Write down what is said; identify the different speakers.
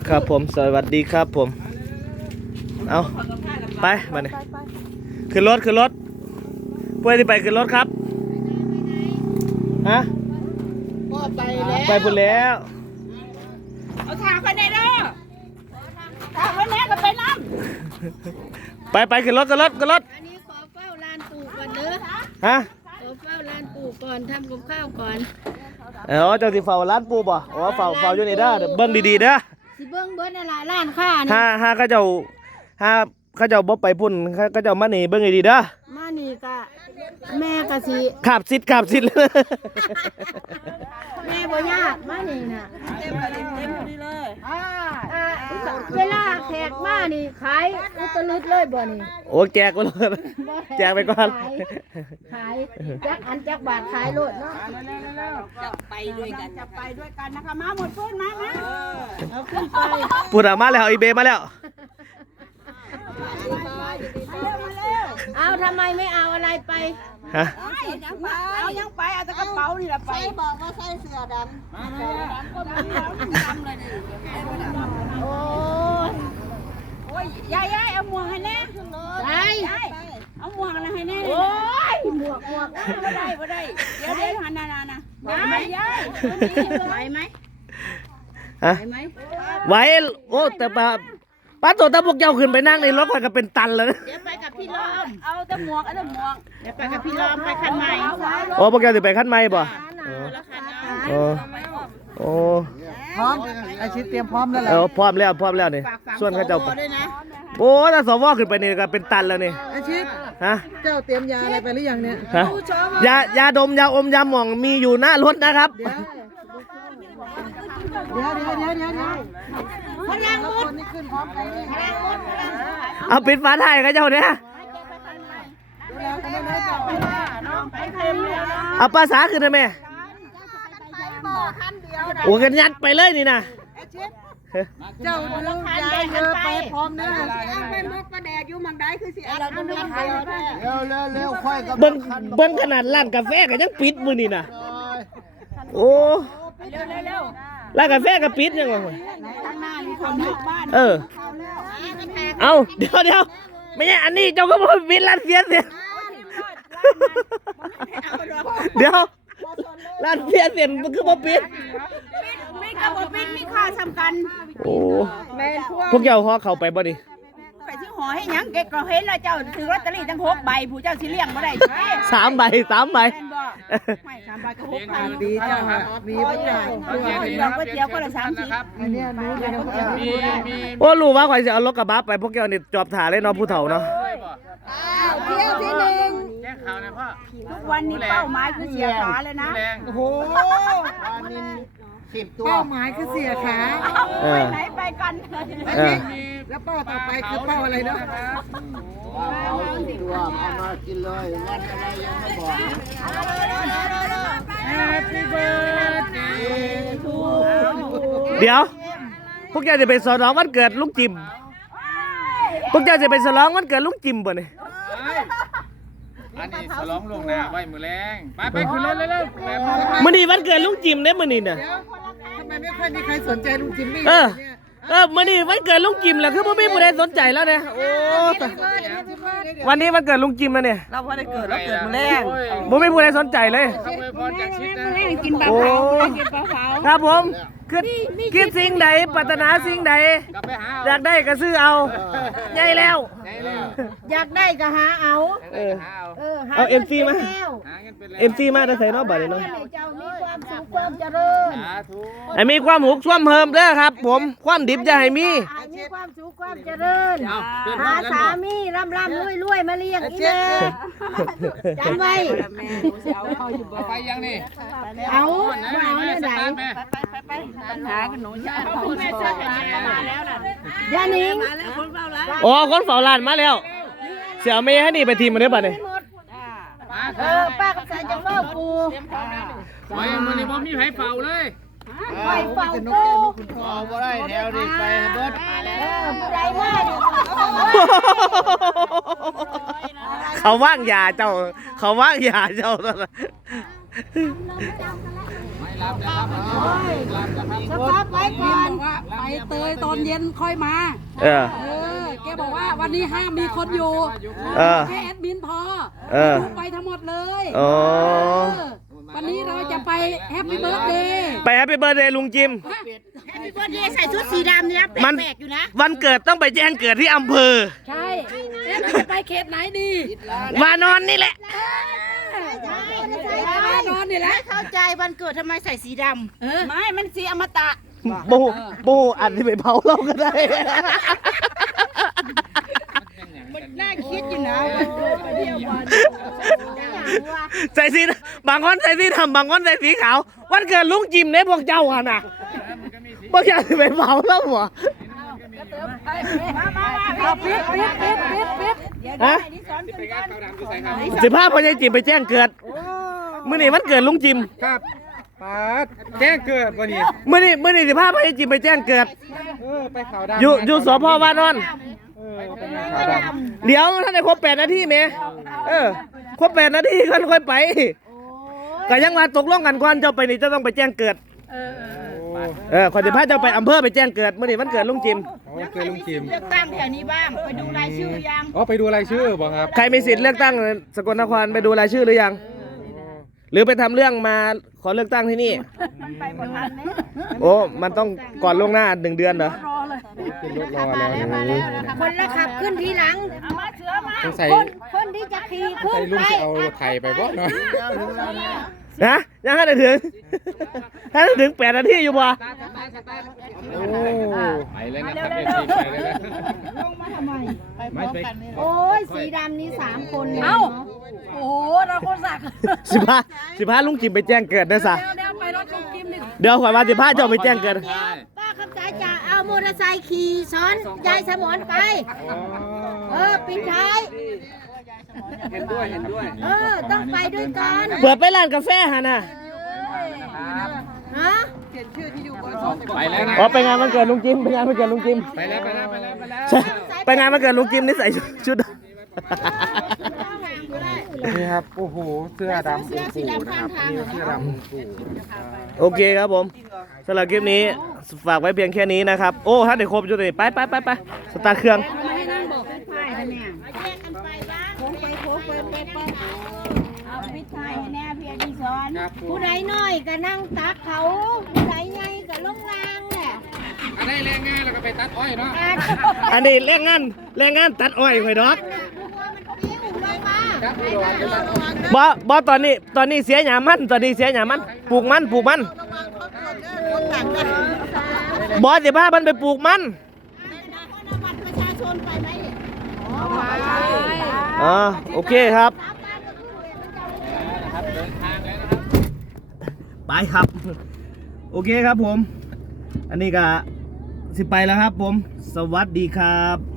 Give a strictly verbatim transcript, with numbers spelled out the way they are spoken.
Speaker 1: ครับผมสวัสดีครับผมเอาไปมาเนี่ยขึ้นรถขึ้นรถเพื่อที่ไปขึ้นรถครับฮะ
Speaker 2: พ่อไปแล้ว
Speaker 1: ไปพุ่นแล้ว
Speaker 2: เอาทางไปไหนเด้อทางไปไหนก็ไปนั่ง
Speaker 1: ไปไปขึ้นรถขึ้นรถขึ้นรถ
Speaker 3: อันนี้ขอเฝ้าลานปู่ก่อนเด้อ
Speaker 1: ฮะ
Speaker 3: ขอเฝ้าลานปู่ก่อนทำกับข้าวก่อน
Speaker 1: เออเจ้าสิเฝ้าร้านปูบ่อ๋อเฝ้าเฝ้าอยู่นี่เด้อเดี๋ยวเบิ่งดีๆเด้อ
Speaker 3: สิเบิ้งเบิ้นอะไรล้านค่านี่
Speaker 1: ห้าห้าเขาเจ้าห้าเขาเจ้าบ่ไปพุ่นเขาเจ้ามานี่เบิ่งให้ดีเด้อ
Speaker 3: มานี่กะแม่กะสิ
Speaker 1: ขับสิทธิ์ขับสิทธิ์
Speaker 3: แม่บ่ยากมานี่น่ะ
Speaker 2: เต็มเต็มเต็มนี่เลย
Speaker 3: อ่าเวลาแขกมานี่ขายอุตลุดเลยบ่นี่
Speaker 1: โอ้แจกไปเลยแจกไปก่อน
Speaker 3: ขายจักอันจักบาทขายโลดเนาะ
Speaker 2: จะไปด้วยกันจะไปด้วยกันนะคะมาหมดพื้นมามา
Speaker 3: เอาขึ้นไป
Speaker 1: พูดออกมาแล้วอีเบมาแล้ว
Speaker 3: เอาทำไมไม่เอาอะไรไป
Speaker 1: ฮะ
Speaker 2: เอายังไปเอาแต่กระเป๋านี่แหละไป
Speaker 3: บอกว่าใส่เสื้อดำ โอ้ย
Speaker 2: โอ้ยยายยายเอาหมวกให้แน่
Speaker 3: ใส่
Speaker 2: เอาหมวกอะไรให้แน่
Speaker 3: โอ้ยหมวกหมวก
Speaker 2: บ่ได้บ่ได้เดี๋ยวเดี๋ยวหันนานานะยายยาย
Speaker 3: ไหวไหม
Speaker 1: ฮะ
Speaker 3: ไหวไหม
Speaker 1: ไหวโอ้แต่ป้าป้าตัวตาพวกเจ้าขึ้นไปนั่งในรถมันก็เป็นตันแล้วนะ
Speaker 3: เดี๋ยวไปกับพี่ล้อม
Speaker 2: เอาแต่หมวกเอาแต่หมวก
Speaker 3: เดี๋ยวไปกับพี่ล้อมไปคันใหม่
Speaker 1: โอ้พวกเจ้าจะไปขั้นไม่บ่โอ้โอ้
Speaker 4: พร้อมไอชิดเตรียมพร้อมแล้วแห
Speaker 1: เอ
Speaker 4: ละ
Speaker 1: อพร้อมแล้วพร้อมแล้วนี่ส่วนเขาเจ้าไปโอ้ถ้าสวขึ้นไปนี่ก็เป็นตันแล้วนี่
Speaker 4: ไอชิด
Speaker 1: ฮะ
Speaker 4: เจ้าเตรียมยาอะไรไปหรือยังเนี่ย
Speaker 1: ฮะยายาดมยาอมยาหม่องมีอยู่หน้ารถนะครับ
Speaker 4: เดี๋ยวเดี๋ยวเดี๋ยวเดี๋ยวเดี๋ยวเดี๋ยวพลังมุดนี่ขึ้นพร้อมกันเลย
Speaker 1: เอาปิดฝาท้ายเขาเจ้าเนี่ย
Speaker 4: เดี๋ยวเดี๋ยวเดี๋ยวเดี๋ยว
Speaker 2: ไปเต็มเลยนะ
Speaker 1: เอาภาษาขึ้นได้ไหมโอ้กันยัดไปเลยนี่นะ
Speaker 4: เจ้าดูยาเยอะไปพร้อมนะ
Speaker 2: ไปมุกประแดกอยู่มังได้คือสิเราต้องทำเดียวแท้
Speaker 4: เร็วเร็วเร็วค่อยกับ
Speaker 1: เบิ้งเบิ้งขนาดร้านกาแฟก็ยังปิดมือนี่นะโอ้
Speaker 2: เร็วเร็วเร็ว
Speaker 1: ร้านกาแฟก็ปิดยังไง
Speaker 2: ข้างหน้ามีคนนอกบ้าน
Speaker 1: เออ เอาเดี๋ยวเดี๋ยวไม่ใช่อันนี้เจ้าก็บอกปิดร้านเสียเสียเดี๋ยวร้านเสียเสียมันคือบ่ปิด
Speaker 2: มีกระบอกปิ้นมีค่าสำคัญ
Speaker 1: โอ้
Speaker 2: แม่พวก
Speaker 1: พวกเจ้าฮอเข้าไปบ่ดิ
Speaker 2: ไปที่หอให้ยังเก็กก็เห็นแล้วเจ้าถือลอตเตอรี่ทั้งหกใบผู้เจ้าสิเลี้ยงบ่ได้ใช่ไหม
Speaker 1: สามใบสามใบ
Speaker 2: แม่นบ่ไม่สามใบก็หกใบ
Speaker 4: ดีเจ้าฮะมีผู้ใหญ่
Speaker 2: ดอกก๋วยเตี๋ยวก็ละสามสิบ
Speaker 4: อันเนี้ยรู้เลยนะ
Speaker 2: มีมี
Speaker 1: โอ้รู้ว่าข่อยจะเอารถกระบะไปพวกเจ้านี่จอบถ่าเลยเนาะผู้เฒ่าเนาะ
Speaker 2: เที่ยวที่หนึ่งทุกวันนี้เป้าหมายคือเสียขาเลยนะ
Speaker 4: โอ้โหสิบตัวเป้าหมายคือเสียขา
Speaker 2: ไปไหนไปกัน
Speaker 4: ไอชิดแล้วเป้าต่อไปคือเป้าอะไรเนาะ
Speaker 5: ตัวเอามากินเลยวันอะไรยังไม่บอก
Speaker 2: Happy birthday to
Speaker 1: เดี๋ยว พวกเจ้าจะไปฉลองวันเกิดลุงจิมพวกเจ้าจะไปฉลองวันเกิดลุงจิมบ่เนี่ย
Speaker 6: อันนี้ฉลองลวงหน้าไว้มือแรงไปไปขึ้นรถเร็วๆแบบ
Speaker 1: มื้อนี้วันเกิดลุงจิมเด้มื้อนี้น่ะ
Speaker 4: เดี๋ยวทำไมไม่ค่อยมีใครสนใจลุงจิมมี่
Speaker 1: เออ
Speaker 4: เนี่ย
Speaker 1: เออมื้อนี้วันเกิดลุงจิมแหละคือบ่มีผู้ใดสนใจแล้วเนี่ยโอ้ตายวันนี้วันเกิดลุงจิมแล้วเนี่ย
Speaker 2: เราพอได้เกิดเราเกิดมาแรง
Speaker 1: บ่มีผู้ใดสนใจเลย
Speaker 6: ขโมยพรจากชิดนะ
Speaker 2: กินปลา
Speaker 1: โอ้
Speaker 2: เผากินปลาเผา
Speaker 1: ครับผมคิดคิดสิ่งใดปรารถนาสิ่งใด
Speaker 6: กลับไปหา
Speaker 1: อยากได้ก็ซื้อเอาใหญ่แล้ว
Speaker 6: ไหนแล้ว
Speaker 3: อยากได้ก็หาเอา
Speaker 1: เออ
Speaker 6: หาเอา
Speaker 3: เออหา
Speaker 1: เอา เอ็ม ซี มา
Speaker 3: แล้ว
Speaker 6: หาเงินเป็นแล้ว
Speaker 1: เอ็มซีมาได้ใส่เนาะบัดนี้เนาะ
Speaker 3: ให้เจ้ามีความสุขความเจริญ
Speaker 6: สาธุ
Speaker 1: ไอ้มีความหุกความเพิ่มเด้อครับ ผมความดิบจะให้มี
Speaker 3: ให้มีความสุขความเจริญ
Speaker 6: เอาเพื่อน
Speaker 3: หา
Speaker 6: กัน
Speaker 3: สา
Speaker 6: บ่
Speaker 3: มีร่ำร่ำรวยรวยมาเลี้ยงอีแม่จำไว้
Speaker 6: เอาไปยังนี่
Speaker 3: เอา
Speaker 6: ไหน
Speaker 3: เอา
Speaker 6: แม่
Speaker 3: เนี่ย
Speaker 6: ส
Speaker 3: ไหน
Speaker 6: ตาร์ทแม่
Speaker 2: ปัญหาขนมชาติของแม่เสื้อขนาดมาแล้วน่ะ
Speaker 3: ยานิง
Speaker 1: อ๋อคนเฝ้าร้านมาแล้ว เสียเมย์ให้นี่ไปทีมมาเด้อบัดนี้
Speaker 6: มา
Speaker 3: เออป้ากับสายจังเล่าปู
Speaker 6: ไว้มือนี้บ่มีไผเฝ้าเลย
Speaker 3: ไฟเฝ้าปู
Speaker 5: อ๋อบ่ได้แถวนี้ไปเบิด
Speaker 3: เออผู้ใดมาเนี่ย
Speaker 1: เขาว่างยาเจ้า เขาว่างยาเจ้านั่นน่ะ
Speaker 6: ไ
Speaker 2: สต๊อปไว้ก่อนว่าไปเตยตอนเย็นค่อยมา
Speaker 1: เออ
Speaker 2: เออแกบอกว่าวันนี้ห้ามมีคนอยู่
Speaker 1: เออ
Speaker 2: แค่แอดมินพอ
Speaker 1: เออ
Speaker 2: ทุกไปทั้งหมดเลย
Speaker 1: อ๋อ
Speaker 2: เออวันนี้เราจะไปแฮปปี้เบิร์ดเดย์
Speaker 1: ไปแฮปปี้เบิร์ดเดย์ลุงจิม
Speaker 3: แฮปปี้เบิร์ดเดย์ใส่ชุดสีดำเนี่ยแป
Speaker 1: มัน
Speaker 3: ลกๆอยู่นะ
Speaker 1: วันเกิดต้องไปแจ้งเกิดที่อำเภอ
Speaker 2: ใช่เอ๊ะเราจะไปเขตไหนดี
Speaker 1: วานอนนี่แหละ
Speaker 2: ไปมานอนนี่แหละ
Speaker 3: เข้าใจวันเกิดทำไมใส่สีดำ
Speaker 2: เออไม่มันสีอมตะ
Speaker 1: บูบูอันที่ไปเผาเราก็ได้
Speaker 3: น่าคิดอยู่นะ
Speaker 1: ใส่สีบางคนใส่สีดำบางคนใส่สีขาว วันเกิดลุงจิมเนี่ยพวกเจ้าอ่ะน่ะพวกเจ้าที่ไปเผาเราหัว
Speaker 2: เอาปิดปิดปิดปิดปิด
Speaker 1: ฮะ
Speaker 6: ไปงานข้าวดำดูใส่ครับ
Speaker 1: สิบห้าพอยังจิมไปแจ้งเกิดมื่อนี่วันเกิดลุงจิม
Speaker 6: ครับปาดแจ้งเกิดวันนี้
Speaker 1: มื่อนี่มื่อนี่สิบห้าพอยังจิมไปแจ้งเกิด
Speaker 6: เออไปข่าวดำ
Speaker 1: อยู่อยู่สพวานอน
Speaker 6: เออไปงานข่าวดำ
Speaker 1: เดี๋ยวท่านได้ครบแปดนาทีไหมเออครบแปดนาทีก็ค่อยไปก็ยังมาตกลงกันก่อนเจ้าไปนี่เจะต้องไปแจ้งเกิด
Speaker 6: โอ้
Speaker 1: เออขอสิพาเจ้าไปอำเภอไปแจ้งเกิดมื่อนี่วันเกิดลุงจิม
Speaker 6: โหเกิดลุงจิม
Speaker 3: เลือกตั้งแถวนี้บ้าง ไปดูรายชื่อยัง
Speaker 6: อ๋อไปดูรายชื่อบ่ครับ
Speaker 1: ใครมีสิทธิ์เลือกตั้งสกลนครไปดูรายชื่อหรือยัง หรือไปทำเรื่องมาขอเลือกตั้งที่นี่ โอ้ มันต้องก่อนล่วงหน้าหนึ่งเดือนเหรอ
Speaker 6: ขึ้นรถรอแล้วนะ
Speaker 3: คนละขับขึ้นทีหลัง
Speaker 6: สงสัย
Speaker 3: คนคนที่จะขี่
Speaker 6: สง
Speaker 3: ขึ้
Speaker 6: สั
Speaker 3: น
Speaker 6: ยลุง
Speaker 3: ไป
Speaker 6: จะเอาไทยไปบ่เนาะ
Speaker 1: นะยังให้ได้ถึง ให้ได้ถึงแปดนาทีอยู่บ่
Speaker 6: โอ้ไปเลยนะครับเอฟซีไปเลยนะไม่ไป
Speaker 3: โอ้ยสีดำนี่สามคนเลย
Speaker 2: เอ้า
Speaker 3: เนาะ
Speaker 2: โอ้โหเราคนสัก
Speaker 1: สิบห้าสิบห้าลุงจิมไปแจ้งเกิดนะซะ
Speaker 2: เดี๋ยวเดี๋ยวไปรถลุงกิมดิ
Speaker 1: เดี๋ยวขอยว่าสิบห้าเจ้าไปแจ้งเกิด
Speaker 3: ป้าคำใจจะเอามอเตอร์ไซค์ขี่ซ้อนยายสมอนไป เออปิดท้าย
Speaker 6: เห็นด้วยเห็นด้วย
Speaker 3: เออ ต้องไปด้วยกัน
Speaker 1: เปิดไปร้านกาแฟฮะน่ะ
Speaker 3: ฮะ
Speaker 6: ไปแล้วนะ
Speaker 1: อ๋อไปงานวันเกิดลุงจิมไปงานวันเกิดลุงจิม
Speaker 6: ไปแล้วไปแล้วไปแล้วไปแล้ว
Speaker 1: ใช่ไปงานวันเกิดลุงจิมนี่ใส่ชุด
Speaker 6: นี่ครับโอ้โหเสื้อดำปู่นะครับนี่เสื้อดำปู่
Speaker 1: โอเคครับผมสำหรับคลิปนี้ฝากไว้เพียงแค่นี้นะครับ โอ้ถ้าเด็กครบจุดเลยไปไปไปไปสตาร์ทเครื่อง
Speaker 3: ให้นั่งบอกไปไปนะเนี่ยแยกกันไปบ้างโค้งไปโค้งไปไปไปเอาพิทายให้แน่พี่อดิศรผู้ใดน้อยก็นั่งตักเขาผู้ใดใหญ่ก็ลงรางแหละ
Speaker 6: อันนี้แรงงานแล้วก็ไปตัดอ้อยเนาะ
Speaker 1: อันนี้แรงงานแรงงานตัดอ้อยไข่ดอก
Speaker 6: ครับพี่ดอนไปตัดอ้อย
Speaker 1: บ่บ่ตอนนี้ตอนนี้เสียหยามันตอนนี้เสียหยามันปลูกมันปลูกมันบ่สิพามันไปปลูกมัน
Speaker 3: ประชาชนไปไหมเนี่ย
Speaker 1: อ่าโอเคครับ
Speaker 6: นะครับเดินทางแล้วนะครับ
Speaker 1: ไปครับ โอเคครับผม อันนี้ก็สิไปแล้วครับผม สวัสดีครับ